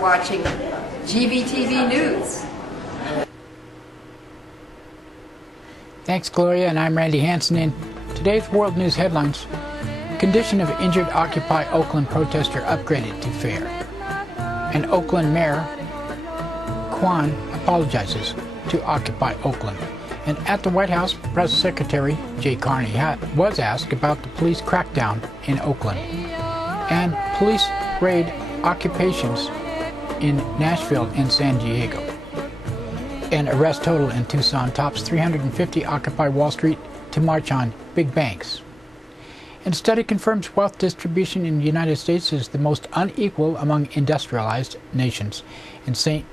Watching GVTV News. Thanks, Gloria, and I'm Randy Hansen. In today's World News headlines, condition of injured Occupy Oakland protester upgraded to fair. And Oakland Mayor Kwan apologizes to Occupy Oakland. And at the White House, Press Secretary Jay Carney was asked about the police crackdown in Oakland. And police raid occupations in Nashville and San Diego. And arrest total in Tucson tops 350 Occupy Wall Street to march on big banks. And study confirms wealth distribution in the United States is the most unequal among industrialized nations. And St.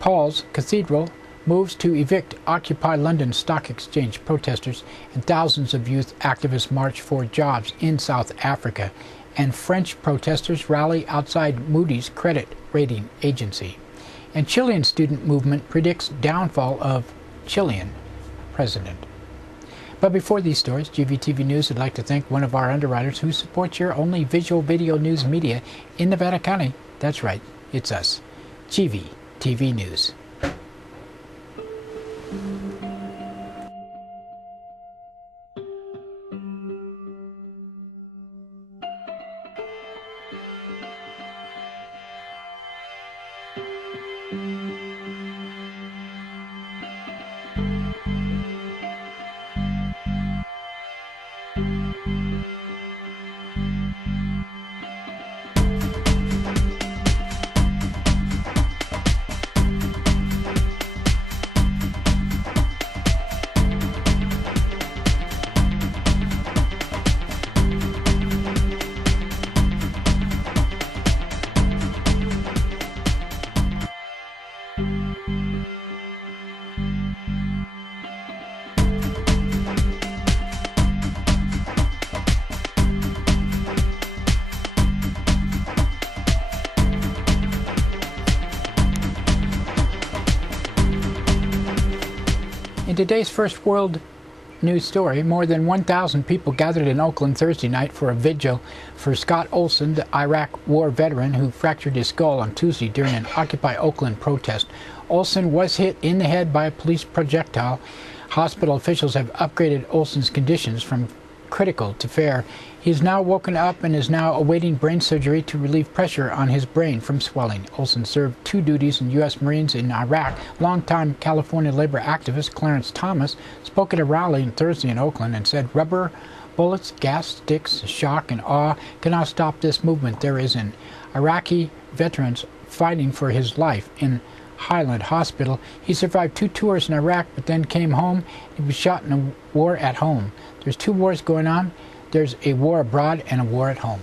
Paul's Cathedral moves to evict Occupy London Stock Exchange protesters, and thousands of youth activists march for jobs in South Africa. And French protesters rally outside Moody's credit rating agency. And Chilean student movement predicts downfall of Chilean president. But before these stories, GVTV News would like to thank one of our underwriters who supports your only visual video news media in Nevada County. That's right, it's us, GVTV News. In today's first world news story, more than 1,000 people gathered in Oakland Thursday night for a vigil for Scott Olson, the Iraq War veteran who fractured his skull on Tuesday during an Occupy Oakland protest. Olson was hit in the head by a police projectile. Hospital officials have upgraded Olson's conditions from critical to fair. He is now woken up and is now awaiting brain surgery to relieve pressure on his brain from swelling. Olson served 2 duties in U.S. Marines in Iraq. Longtime California labor activist Clarence Thomas spoke at a rally on Thursday in Oakland and said, "Rubber bullets, gas sticks, shock, and awe cannot stop this movement. There is an Iraqi veteran fighting for his life in Highland Hospital. He survived 2 tours in Iraq, but then came home. He was shot in a war at home. There's 2 wars going on. There's a war abroad and a war at home."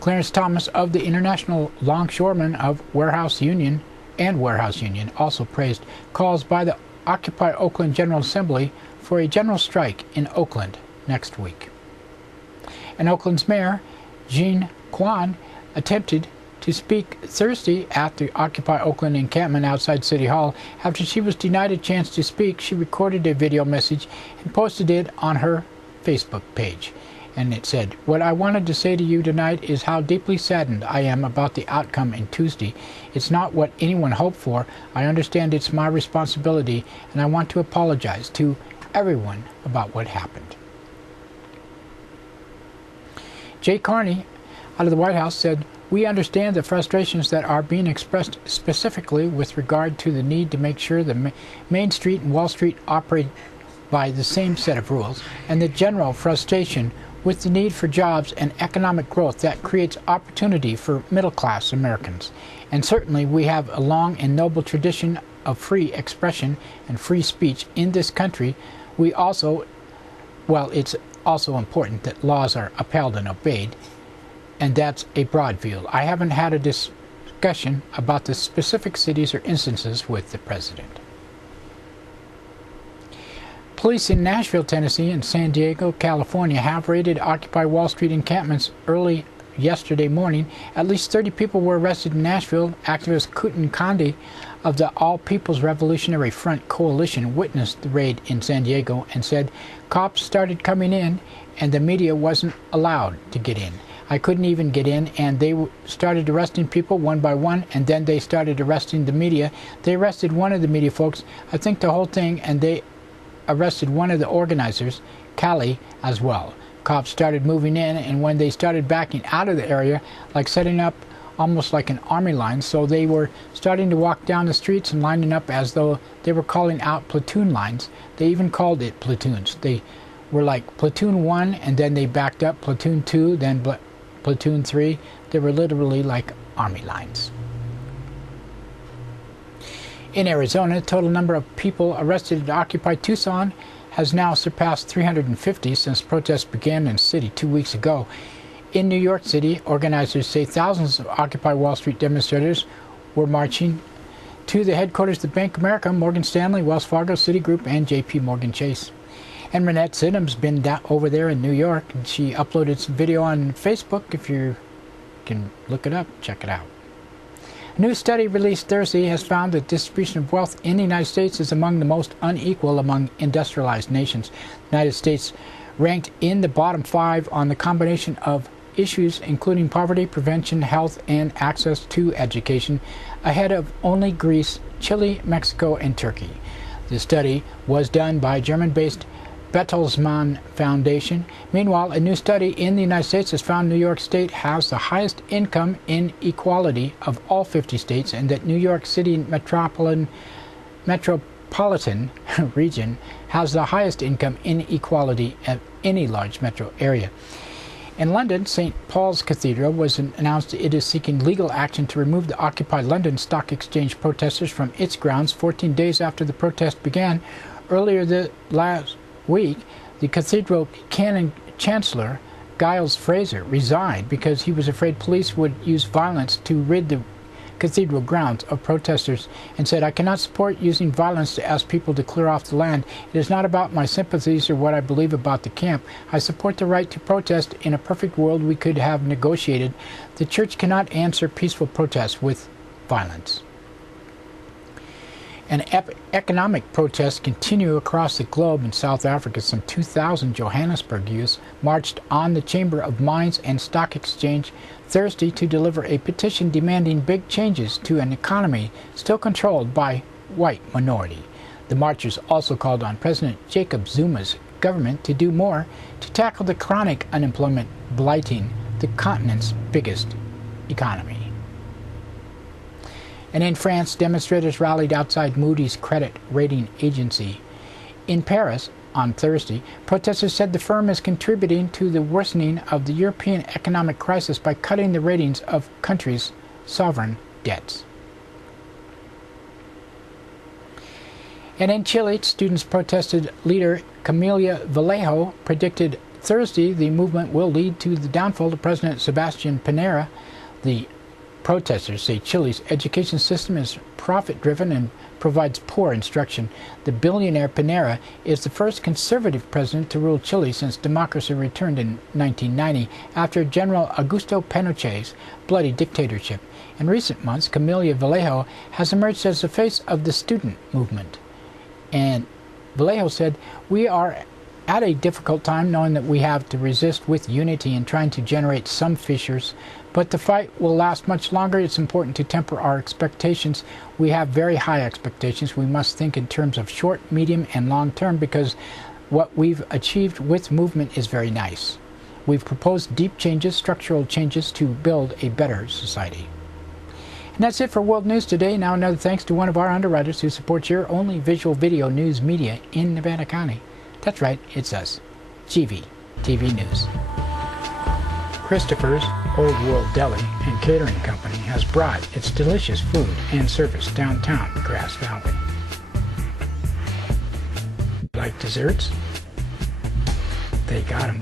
Clarence Thomas of the International Longshoremen of Warehouse Union also praised calls by the Occupy Oakland General Assembly for a general strike in Oakland next week. And Oakland's mayor, Jean Kwan, attempted to speak Thursday at the Occupy Oakland encampment outside City Hall. After she was denied a chance to speak, she recorded a video message and posted it on her Facebook page. And it said, "What I wanted to say to you tonight is how deeply saddened I am about the outcome in Tuesday. It's not what anyone hoped for. I understand it's my responsibility, and I want to apologize to everyone about what happened." Jay Carney, out of the White House, said, "We understand the frustrations that are being expressed specifically with regard to the need to make sure the Main Street and Wall Street operate by the same set of rules, and the general frustration with the need for jobs and economic growth that creates opportunity for middle-class Americans. And certainly we have a long and noble tradition of free expression and free speech in this country. It's also important that laws are upheld and obeyed, and that's a broad view. I haven't had a discussion about the specific cities or instances with the president." Police in Nashville, Tennessee and San Diego, California have raided Occupy Wall Street encampments early yesterday morning. At least 30 people were arrested in Nashville. Activist Kutin Kandi of the All People's Revolutionary Front Coalition witnessed the raid in San Diego and said cops started coming in and the media wasn't allowed to get in. I couldn't even get in, and they started arresting people one by one, and then they started arresting the media. They arrested one of the media folks, I think the whole thing, and they arrested one of the organizers, Callie, as well. Cops started moving in, and when they started backing out of the area, like setting up almost like an army line, so they were starting to walk down the streets and lining up as though they were calling out platoon lines. They even called it platoons. They were like platoon 1, and then they backed up platoon 2, then platoon 3. They were literally like army lines. In Arizona, the total number of people arrested at Occupy Tucson has now surpassed 350 since protests began in the city 2 weeks ago. In New York City, organizers say thousands of Occupy Wall Street demonstrators were marching to the headquarters of Bank of America, Morgan Stanley, Wells Fargo, Citigroup, and J.P. Morgan Chase. And Renette Sidham's been over there in New York, and she uploaded some video on Facebook. If you can look it up, check it out. A new study released Thursday has found that distribution of wealth in the United States is among the most unequal among industrialized nations. The United States ranked in the bottom 5 on the combination of issues including poverty, prevention, health, and access to education, ahead of only Greece, Chile, Mexico, and Turkey. The study was done by German-based Bertelsmann Foundation. Meanwhile, a new study in the United States has found New York State has the highest income inequality of all 50 states, and that New York City metropolitan region has the highest income inequality of any large metro area. In London, St. Paul's Cathedral was announced it is seeking legal action to remove the Occupy London Stock Exchange protesters from its grounds 14 days after the protest began. Earlier last week, the cathedral canon chancellor, Giles Fraser, resigned because he was afraid police would use violence to rid the cathedral grounds of protesters, and said, "I cannot support using violence to ask people to clear off the land. It is not about my sympathies or what I believe about the camp. I support the right to protest. In a perfect world, we could have negotiated. The church cannot answer peaceful protests with violence." And economic protests continue across the globe. In South Africa, some 2,000 Johannesburg youths marched on the Chamber of Mines and Stock Exchange Thursday to deliver a petition demanding big changes to an economy still controlled by white minority. The marchers also called on President Jacob Zuma's government to do more to tackle the chronic unemployment blighting the continent's biggest economy. And in France, demonstrators rallied outside Moody's credit rating agency. In Paris on Thursday, protesters said the firm is contributing to the worsening of the European economic crisis by cutting the ratings of countries' sovereign debts. And in Chile, students protested. Leader Camila Vallejo predicted Thursday the movement will lead to the downfall of President Sebastián Piñera. The protesters say Chile's education system is profit-driven and provides poor instruction. The billionaire Piñera is the first conservative president to rule Chile since democracy returned in 1990 after General Augusto Pinochet's bloody dictatorship. In recent months, Camila Vallejo has emerged as the face of the student movement. And Vallejo said, "We are at a difficult time knowing that we have to resist with unity and trying to generate some fissures, but the fight will last much longer. It's important to temper our expectations. We have very high expectations. We must think in terms of short, medium, and long term because what we've achieved with movement is very nice. We've proposed deep changes, structural changes to build a better society." And that's it for World News today. Now another thanks to one of our underwriters who supports your only visual video news media in Nevada County. That's right, it's us, GVTV News. Christopher's Old World Deli and Catering Company has brought its delicious food and service downtown Grass Valley. Like desserts? They got them.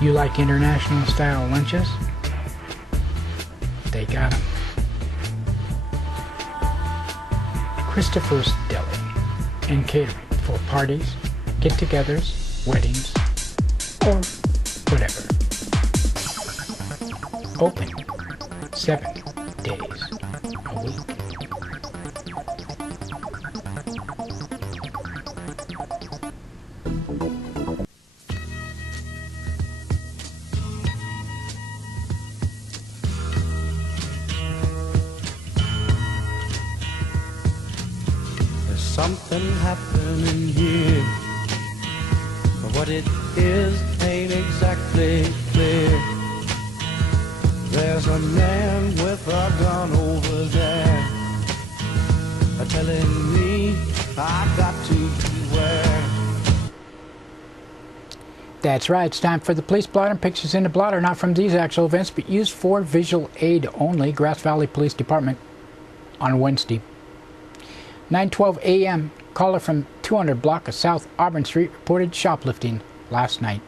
You like international style lunches? They got them. Christopher's Deli and Catering for parties, get-togethers, weddings, or whatever. open 7 days a week. There's something happening here, but what it is ain't exactly clear. There's a man with a gun over there, telling me I got to beware. That's right, it's time for the police blotter. Pictures in the blotter, not from these actual events, but used for visual aid only. Grass Valley Police Department on Wednesday. 9:12 a.m., caller from 200 block of South Auburn Street reported shoplifting last night.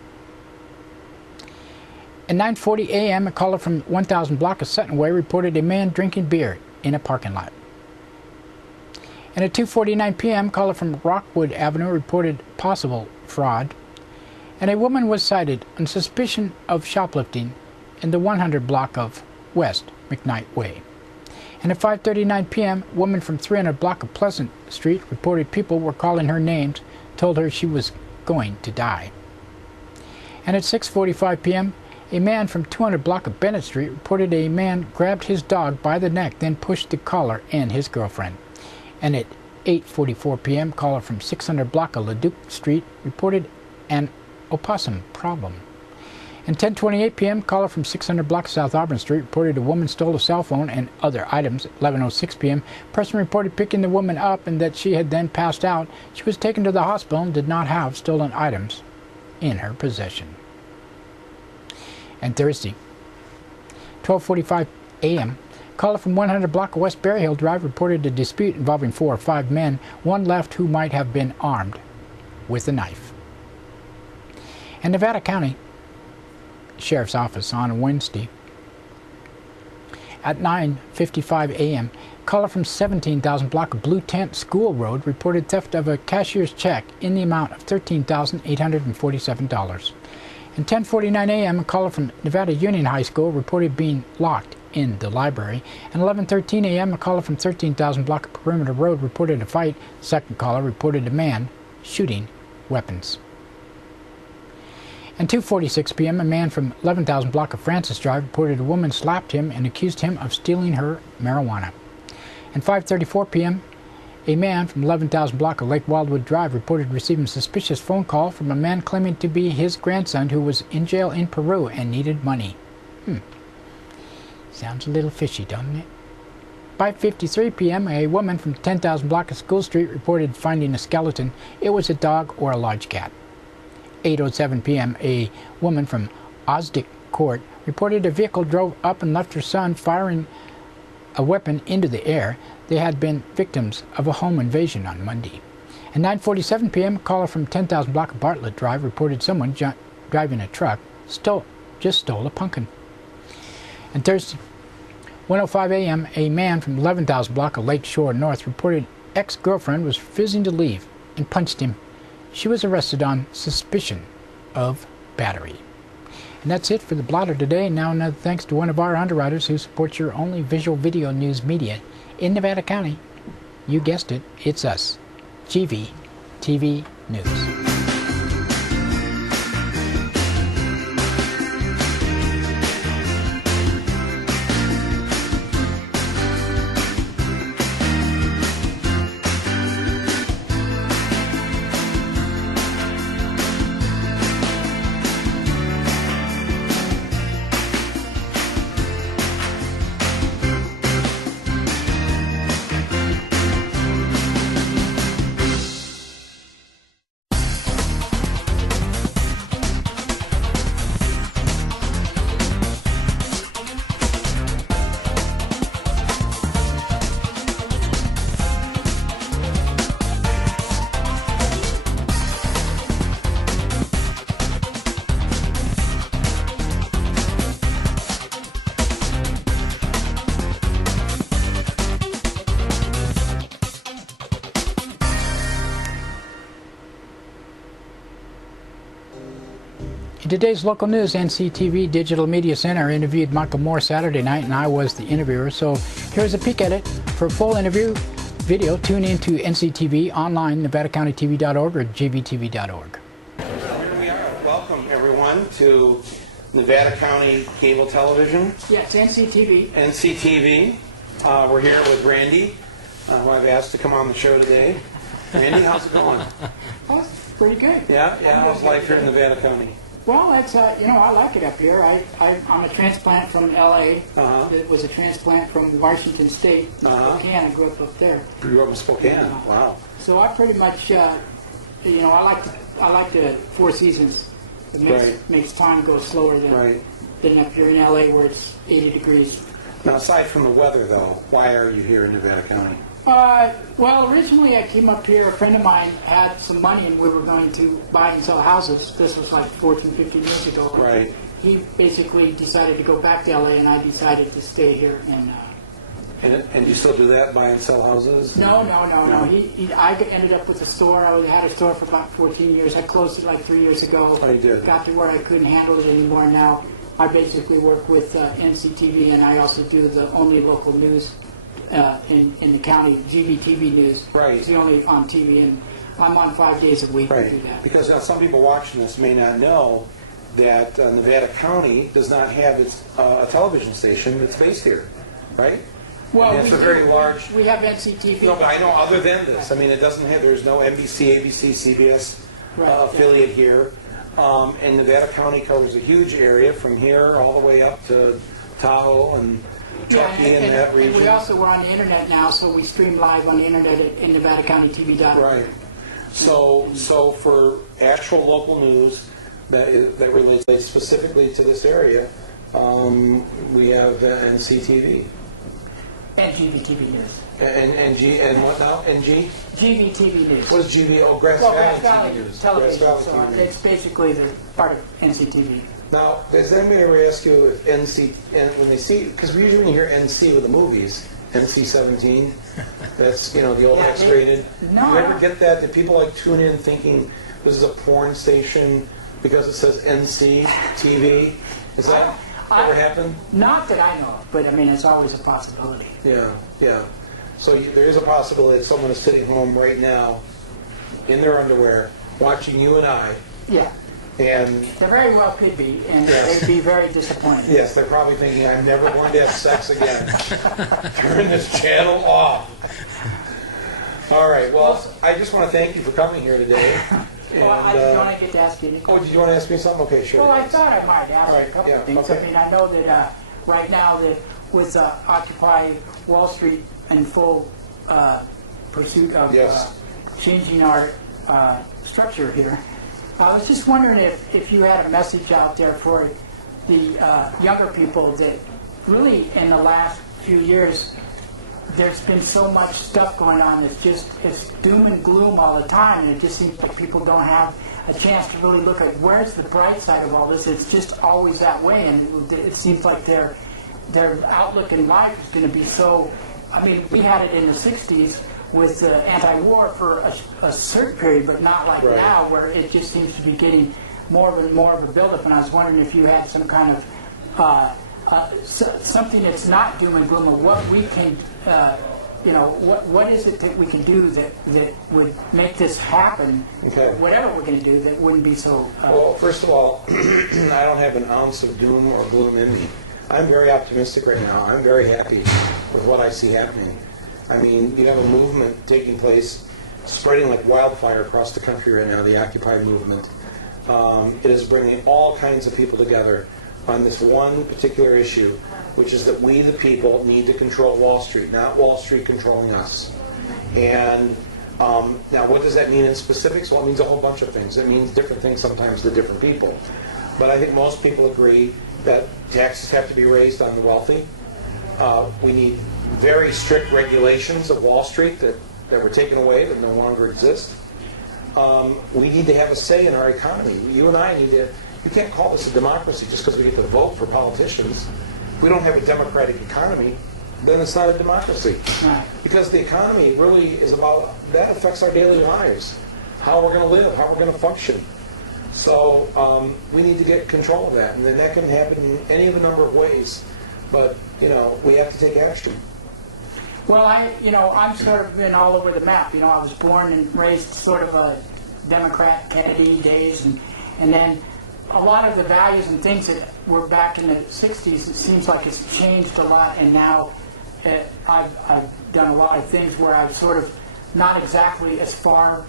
At 9:40 a.m., a caller from 1000 block of Sutton Way reported a man drinking beer in a parking lot. And at 2:49 p.m., a caller from Rockwood Avenue reported possible fraud. And a woman was cited on suspicion of shoplifting in the 100 block of West McKnight Way. And at 5:39 p.m., a woman from 300 block of Pleasant Street reported people were calling her names, told her she was going to die. And at 6:45 p.m., a man from 200 block of Bennett Street reported a man grabbed his dog by the neck, then pushed the caller and his girlfriend. And at 8:44 p.m., caller from 600 block of Leduc Street reported an opossum problem. And 10:28 p.m., caller from 600 block South Auburn Street reported a woman stole a cell phone and other items. At 11:06 p.m., person reported picking the woman up and that she had then passed out. She was taken to the hospital and did not have stolen items in her possession. And Thursday, 12:45 a.m., caller from 100 block of West Berry Hill Drive reported a dispute involving 4 or 5 men, one left who might have been armed with a knife. And Nevada County Sheriff's Office on Wednesday at 9:55 a.m., caller from 17,000 block of Blue Tent School Road reported theft of a cashier's check in the amount of $13,847. And 10:49 a.m., a caller from Nevada Union High School reported being locked in the library. And 11:13 a.m., a caller from 13,000 block of Perimeter Road reported a fight. Second caller reported a man shooting weapons. And 2:46 p.m., a man from 11,000 block of Francis Drive reported a woman slapped him and accused him of stealing her marijuana. And 5:34 p.m., a man from 11,000 block of Lake Wildwood Drive reported receiving a suspicious phone call from a man claiming to be his grandson who was in jail in Peru and needed money. Sounds a little fishy, doesn't it? 5:53 p.m., a woman from 10,000 block of School Street reported finding a skeleton. It was a dog or a large cat. 8:07 p.m., a woman from Osdick Court reported a vehicle drove up and left her son firing a weapon into the air. They had been victims of a home invasion on Monday. At 9:47 p.m., a caller from 10,000 block of Bartlett Drive reported someone driving a truck just stole a pumpkin. And Thursday, 1:05 a.m., a man from 11,000 block of Lake Shore North reported ex-girlfriend was refusing to leave and punched him. She was arrested on suspicion of battery. And that's it for the blotter today. Now another thanks to one of our underwriters who supports your only visual video news media in Nevada County. You guessed it, it's us, GVTV News. In today's local news, NCTV Digital Media Center interviewed Michael Moore Saturday night, and I was the interviewer. So here's a peek at it. For a full interview video, tune in to NCTV online, NevadaCountyTV.org or GVTV.org. Here we are. Welcome, everyone, to Nevada County Cable Television. Yes, NCTV. NCTV. We're here with Randy, who I've asked to come on the show today. Randy, how's it going? Oh, pretty good. Yeah? How's life here in Nevada County? Well, it's I like it up here. I'm a transplant from L.A. It was a transplant from Washington State, Spokane. I grew up there. You grew up in Spokane. Wow. So I pretty much, I like the Four Seasons. It makes time go slower than up here in L.A. where it's 80 degrees. Now, aside from the weather, though, why are you here in Nevada County? Well, originally I came up here. A friend of mine had some money, and we were going to buy and sell houses. This was like 14, 15 years ago. Right. He basically decided to go back to L.A., and I decided to stay here. And you still do that, buy and sell houses? No. I ended up with a store. I had a store for about 14 years. I closed it like 3 years ago. I did. Got to where I couldn't handle it anymore. Now I basically work with NCTV, and I also do the only local news in the county, GVTV News. Right. It's the only on TV, and I'm on 5 days a week to do that. Because some people watching this may not know that Nevada County does not have a television station that's based here, right? Well, it's a very large. We have NCTV. No, but I know other than this. I mean, it doesn't have. There's no NBC, ABC, CBS affiliate here. And Nevada County covers a huge area from here all the way up to Tahoe and Truckee and that region. And we also are on the internet now, so we stream live on the internet at NevadaCountyTV.org. Right. So for actual local news that relates specifically to this area, we have NCTV. And GVTV News. And what now? NG? GVTV News. What is GV? Oh, Grass Valley TV News. Television. Grass So Valley TV. it's basically the part of NCTV. Now, does anybody ever ask you if when they see, because we usually hear NC with the movies, NC-17, that's, the old X-rated. No. Do you ever get that? Do people tune in thinking this is a porn station because it says NC TV? Is that ever happen? Not that I know of, but I mean, it's always a possibility. Yeah. So there is a possibility that someone is sitting home right now in their underwear watching you and I. Yeah. And they very well could be, and they'd be very disappointed. Yes, they're probably thinking, I'm never going to have sex again. Turn this channel off. All right, well, I just want to thank you for coming here today. Well, I just want to get to ask you. Oh, did you want to ask me something? Okay, sure. Well, I thought I might ask you a couple of things. Okay. I mean, I know that right now that with Occupy Wall Street in full pursuit of changing our structure here, I was just wondering if you had a message out there for the younger people that really in the last few years there's been so much stuff going on it's doom and gloom all the time, and it just seems like people don't have a chance to really look at where's the bright side of all this. It's just always that way, and it seems like their outlook in life is going to be so. I mean, we had it in the 60s with anti-war for a certain period, but not like now, where it just seems to be getting more of a buildup. And I was wondering if you had some kind of something that's not doom and gloom, or what we can, what is it that we can do that would make this happen? Okay. Whatever we're going to do, that wouldn't be so. Well, first of all, I don't have an ounce of doom or gloom in me. I'm very optimistic right now. I'm very happy with what I see happening. I mean, you have a movement taking place, spreading like wildfire across the country right now, the Occupy movement. It is bringing all kinds of people together on this one particular issue, which is that we, the people, need to control Wall Street, not Wall Street controlling us. And now, what does that mean in specifics? Well, it means a whole bunch of things. It means different things sometimes to different people. But I think most people agree that taxes have to be raised on the wealthy. We need very strict regulations of Wall Street that were taken away, that no longer exist. We need to have a say in our economy. You and I need to. You can't call this a democracy just because we get to vote for politicians. If we don't have a democratic economy, then it's not a democracy. Because the economy really is about, that affects our daily lives, how we're going to live, how we're going to function. So we need to get control of that, and then that can happen in any of a number of ways. But we have to take action. Well, I'm sort of been all over the map. I was born and raised sort of a Democrat, Kennedy days, and then a lot of the values and things that were back in the 60s, it seems like it's changed a lot, and now I've done a lot of things where I'm sort of not exactly as far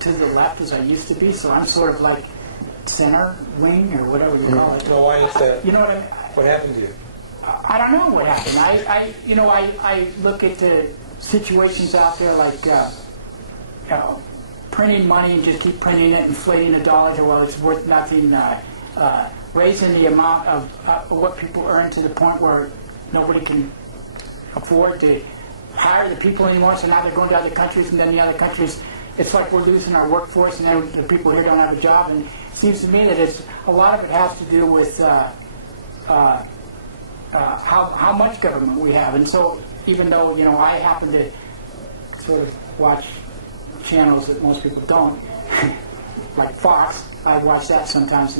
to the left as I used to be, so I'm sort of like center wing or whatever you call it. No, why is that? You know what I mean? What happened to you? I don't know what happened. I look at the situations out there like printing money and just keep printing it, inflating the dollars, or well, it's worth nothing. Raising the amount of what people earn to the point where nobody can afford to hire the people anymore, so now they're going to other countries, and then the other countries, it's like we're losing our workforce, and then the people here don't have a job. And it seems to me that a lot of it has to do with how much government we have. And so even though, I happen to sort of watch channels that most people don't, like Fox, I watch that sometimes.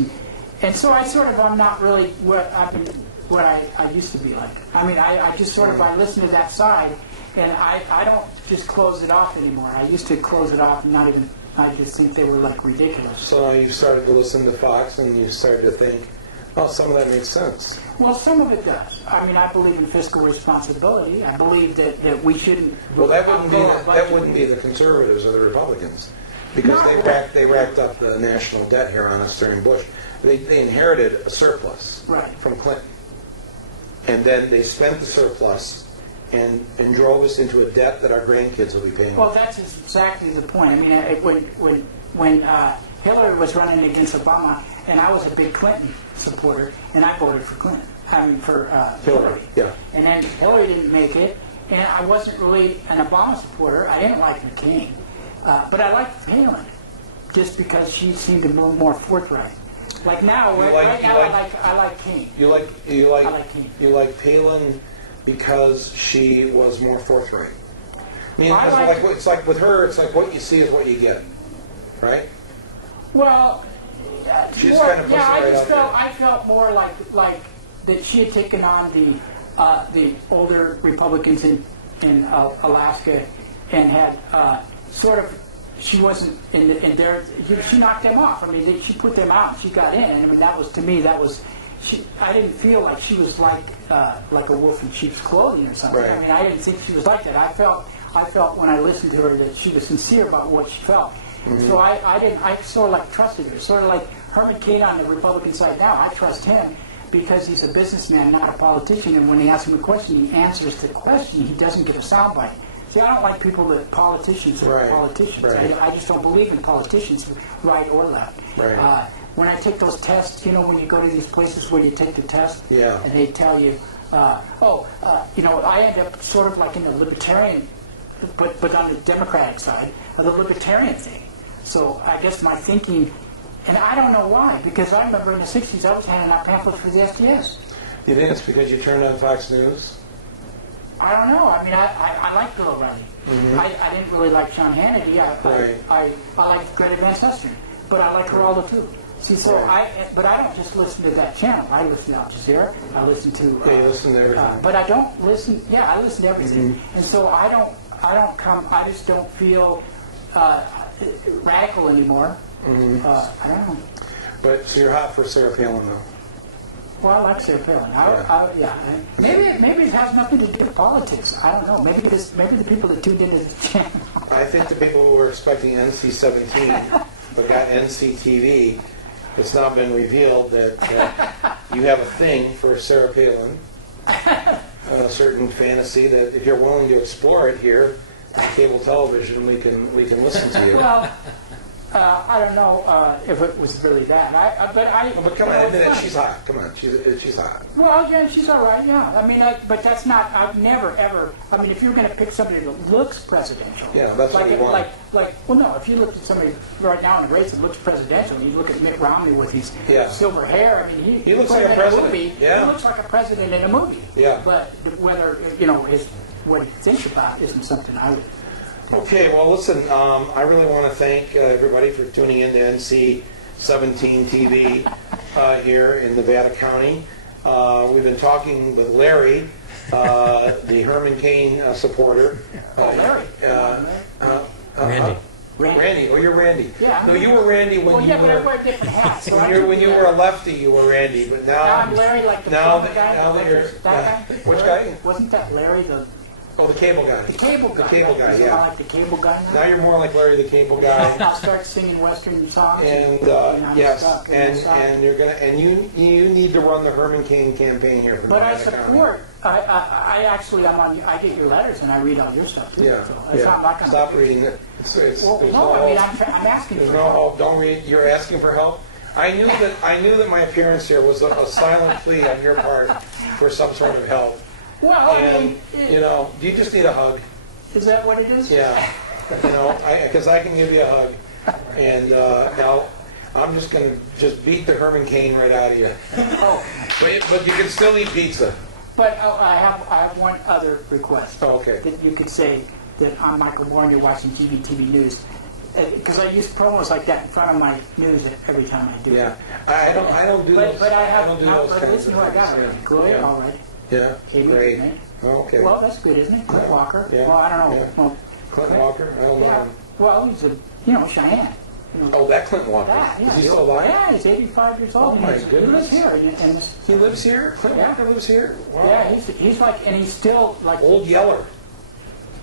And so I'm not really what I used to be like. I just sort of, I listen to that side, and I don't just close it off anymore. I used to close it off and not even, I just think they were like ridiculous. So now you started to listen to Fox and you started to think, oh, some of that makes sense. Well, some of it does. I believe in fiscal responsibility. I believe that we shouldn't. Well, that wouldn't be the conservatives or the Republicans, because they racked up the national debt here on us during Bush. They inherited a surplus from Clinton, and then they spent the surplus and drove us into a debt that our grandkids will be paying. Well, that's exactly the point. When Hillary was running against Obama, and I was a big Clinton supporter, and I voted for Clinton. For Hillary. Yeah. And then Hillary didn't make it, and I wasn't really an Obama supporter. I didn't like McCain, but I liked Palin, just because she seemed to be more forthright. Like now, I like King. You like King. You like Palin because she was more forthright. It's like with her, it's like what you see is what you get, right? Well, she just kind of I felt more like that she had taken on the older Republicans in Alaska and had sort of. She wasn't in there. She knocked them off. She put them out. And she got in. That was, to me, that was. I didn't feel like she was like a wolf in sheep's clothing or something. Right. I didn't think she was like that. I felt when I listened to her that she was sincere about what she felt. Mm-hmm. So I sort of like trusted her. Sort of like Herman Cain on the Republican side now. I trust him because he's a businessman, not a politician. And when he asks him a question, he answers the question. He doesn't give a soundbite. See, I don't like people that politicians are politicians. Right. I just don't believe in politicians, right or left. Right. When I take those tests, when you go to these places where you take the test, and they tell you, I end up sort of like in the libertarian, but on the Democratic side of the libertarian thing. So I guess my thinking, and I don't know why, because I remember in the 60s I was handing out pamphlets for the SDS. You think it's because you turned on Fox News? I don't know. I like Bill O'Reilly. Mm-hmm. I didn't really like Sean Hannity. I like Greta Van Susteren, but I like Geraldo too. See, so but I don't just listen to that channel. I listen to Al Jazeera. I listen to. You listen to everything. But I don't listen. Yeah, I listen to everything. Mm-hmm. And so I just don't feel radical anymore. Mm-hmm. I don't know. But so you're hot for Sarah Palin though. Well, I like Sarah Palin. Maybe it has nothing to do with politics. I don't know. Maybe the people that tuned into the channel. I think the people who were expecting NC-17 but got NCTV, it's now been revealed that you have a thing for Sarah Palin, a certain fantasy that if you're willing to explore it here on cable television, we can listen to you. Well, I don't know if it was really that. But come on, admit it. She's hot. Come on, she's hot. Well, yeah, she's all right. Yeah, but that's not. I've never ever. If you're going to pick somebody that looks presidential, that's what you want. Well, no. If you look at somebody right now in the race that looks presidential, and you look at Mitt Romney with his silver hair. He looks like a president. He looks like a president in a movie. Yeah. But whether what he thinks about isn't something I would. Okay, well, listen, I really want to thank everybody for tuning in to 17 TV here in Nevada County. We've been talking with Larry, the Herman Cain supporter. Larry. Randy. Randy. Oh, you're Randy. Yeah. No, you were Randy when Well, you yeah, but I were. wear different hats. So When you were a lefty, you were Randy, but Now now I'm Larry, like the now cable guy. that you're that guy? which guy? Wasn't that Larry the The cable guy. cable guy? The cable guy, Is it yeah. like the cable guy now? Now you're more like Larry the Cable And Guy. I'll start singing Western songs. And I'm yes, stuck, and you're gonna you need to run the Herman Cain campaign here for But I Nevada County. support. I actually I get your letters and I read all your stuff too. Yeah, So it's not like I'm. Stop reading it. It's Well, there's no, no I mean hope. I'm asking There's for no help. hope. Don't read. You're asking for help. I knew that my appearance here was a silent plea on your part for some sort of help. Well, I And mean, you know, do you just need a hug? is that what it is? Yeah, you know, because I can give you a hug, and now I'm just going to just beat the Herman Cain right out of you. Oh, But you can still eat pizza. but I have one other request. Oh, okay. That you could say that I'm Michael Moore and you're watching GVTV News. Because I use promos like that in front of my news every time I do Yeah, it. I don't do those. But I have don't do not. those But kinds listen of who I got. things. Gloria, Yeah. all right. Yeah, Amy, great. right? Okay. Well, that's good, isn't it? Clint Walker. Yeah. Well, I don't know. Yeah. Well, Clint Walker. I don't know. yeah. him. Well, he's Cheyenne. Oh, that Clint Walker. Yeah, Is he still alive? Yeah, he's 85 years old. Oh, my He goodness. lives here. And this, He lives here. Clint Yeah. Walker lives here. Wow. yeah, he's like, and he's still like. Old Yeller.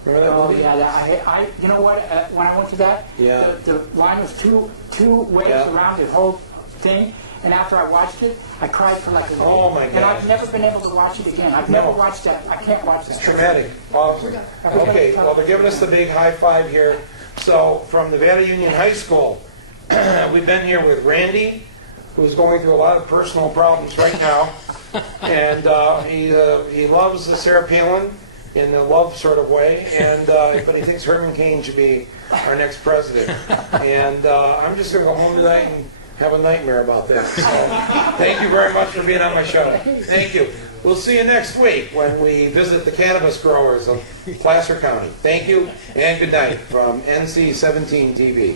Remember that Oh movie? yeah, I you know what? When I went to that, Yeah. the line was two ways Yeah. around the whole thing, and after I watched it, I cried for like a week. Oh, my And God. I've never been able to watch it again. I've No. never watched that. I can't watch that. It's traumatic. Awesome. Okay, well, they're giving us the big high five here. So, from Nevada Union High School, we've been here with Randy, who's going through a lot of personal problems right now. And he loves Sarah Palin in a love sort of way, and but he thinks Herman Cain should be our next president. And I'm just going to go home tonight and have a nightmare about that. So, thank you very much for being on my show. Thank you. We'll see you next week when we visit the cannabis growers of Placer County. Thank you, and good night from NC17 TV.